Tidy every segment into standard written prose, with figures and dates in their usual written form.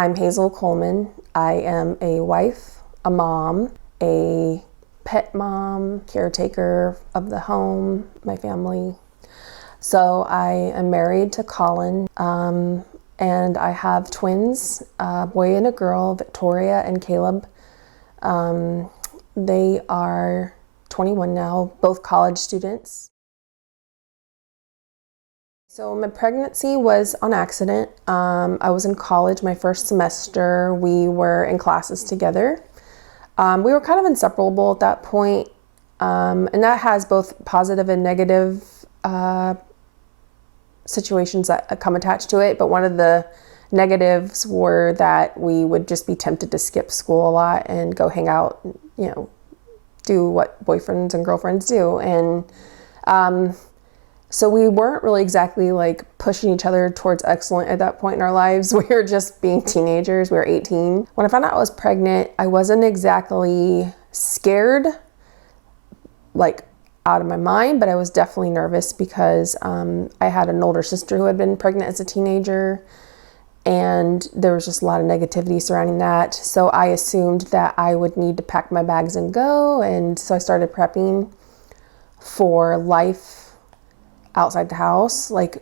I'm Hazel Coleman. I am a wife, a mom, a pet mom, caretaker of the home, my family. So I am married to Colin, and I have twins, a boy and a girl, Victoria and Caleb. They are 21 now, both college students. So my pregnancy was on accident. I was in college my first semester. We were in classes together. We were kind of inseparable at that point, and that has both positive and negative situations that come attached to it. But one of the negatives were that we would just be tempted to skip school a lot and go hang out, do what boyfriends and girlfriends do. And so we weren't really exactly like pushing each other towards excellent at that point in our lives. We were just being teenagers. We were 18. When I found out I was pregnant, I wasn't exactly scared, like out of my mind, but I was definitely nervous because I had an older sister who had been pregnant as a teenager, and there was just a lot of negativity surrounding that. So I assumed that I would need to pack my bags and go, and so I started prepping for life outside the house, like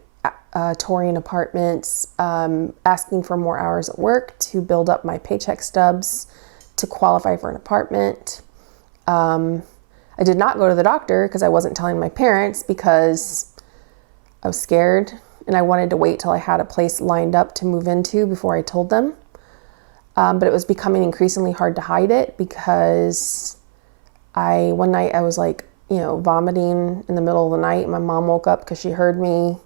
touring apartments, asking for more hours at work to build up my paycheck stubs to qualify for an apartment. I did not go to the doctor because I wasn't telling my parents because I was scared and I wanted to wait till I had a place lined up to move into before I told them. But it was becoming increasingly hard to hide it because one night I was like, vomiting in the middle of the night. My mom woke up because she heard me,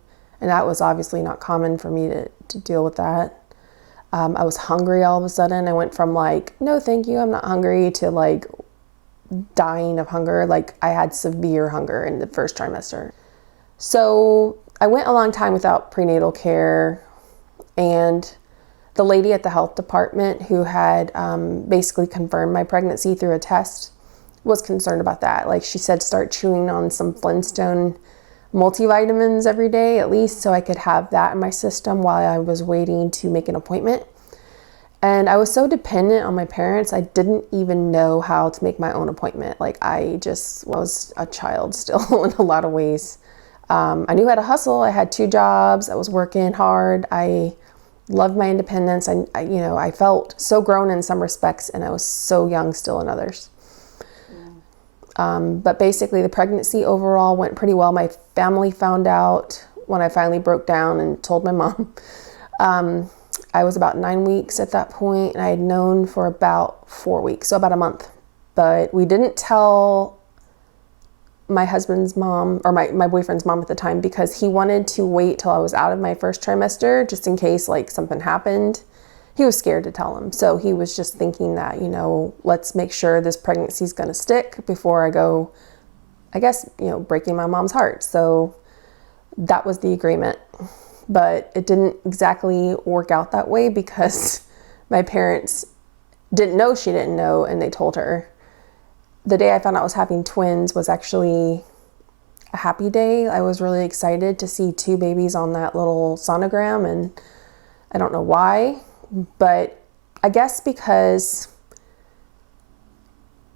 and that was obviously not common for me to deal with that. I was hungry all of a sudden. I went from like, no, thank you, I'm not hungry, to like dying of hunger. Like I had severe hunger in the first trimester. So I went a long time without prenatal care, and the lady at the health department who had basically confirmed my pregnancy through a test was concerned about that. Like she said, start chewing on some Flintstone multivitamins every day at least, so I could have that in my system while I was waiting to make an appointment. And I was so dependent on my parents, I didn't even know how to make my own appointment. Like I just was a child still in a lot of ways. I knew how to hustle. I had 2 jobs. I was working hard. I loved my independence. I felt so grown in some respects, and I was so young still in others. But basically the pregnancy overall went pretty well. My family found out when I finally broke down and told my mom. I was about 9 weeks at that point, and I had known for about 4 weeks, so about a month. But we didn't tell my husband's mom, or my boyfriend's mom at the time, because he wanted to wait till I was out of my first trimester just in case like something happened. He was scared to tell him. So he was just thinking that, let's make sure this pregnancy is going to stick before I go, I guess, breaking my mom's heart. So that was the agreement. But it didn't exactly work out that way because my parents didn't know she didn't know, and they told her. The day I found out I was having twins was actually a happy day. I was really excited to see 2 babies on that little sonogram, and I don't know why. But I guess because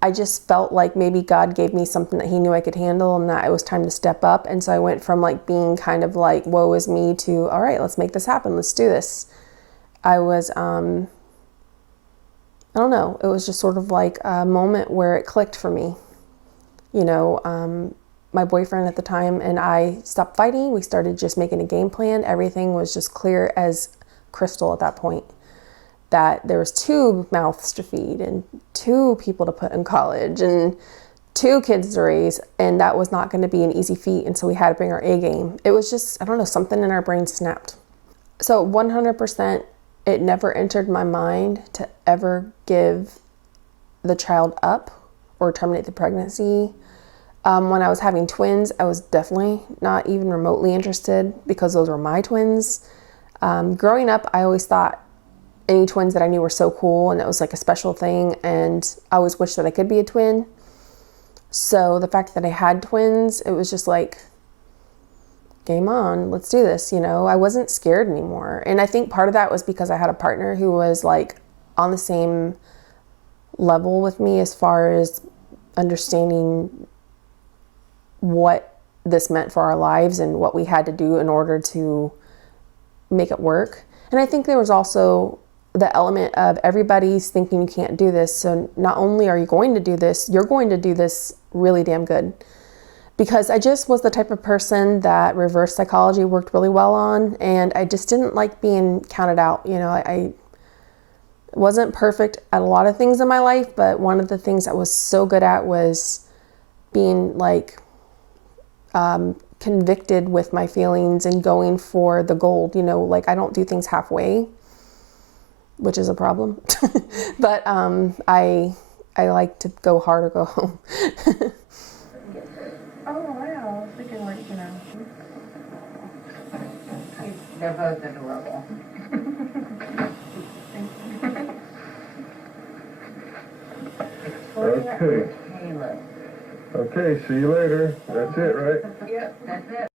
I just felt like maybe God gave me something that he knew I could handle and that it was time to step up. And so I went from like being kind of like, woe is me, to, all right, let's make this happen. Let's do this. I was, I don't know. It was just sort of like a moment where it clicked for me. My boyfriend at the time and I stopped fighting. We started just making a game plan. Everything was just clear as crystal at that point. That there was 2 mouths to feed and 2 people to put in college and 2 kids to raise, and that was not going to be an easy feat, and so we had to bring our A game. It was just, I don't know, something in our brain snapped. So 100%, it never entered my mind to ever give the child up or terminate the pregnancy. When I was having twins, I was definitely not even remotely interested because those were my twins. Growing up, I always thought any twins that I knew were so cool, and it was like a special thing, and I always wished that I could be a twin. So the fact that I had twins, it was just like game on, let's do this, you know. I wasn't scared anymore. And I think part of that was because I had a partner who was like on the same level with me as far as understanding what this meant for our lives and what we had to do in order to make it work. And I think there was also the element of everybody's thinking you can't do this. So not only are you going to do this, you're going to do this really damn good. Because I just was the type of person that reverse psychology worked really well on, and I just didn't like being counted out. You know, I wasn't perfect at a lot of things in my life, but one of the things I was so good at was being like convicted with my feelings and going for the gold. You know, like I don't do things halfway, which is a problem. But I like to go hard or go home. Oh, wow. We can like, you know. They're both adorable. Okay. Okay, see you later. That's it, right? Yep, that's it.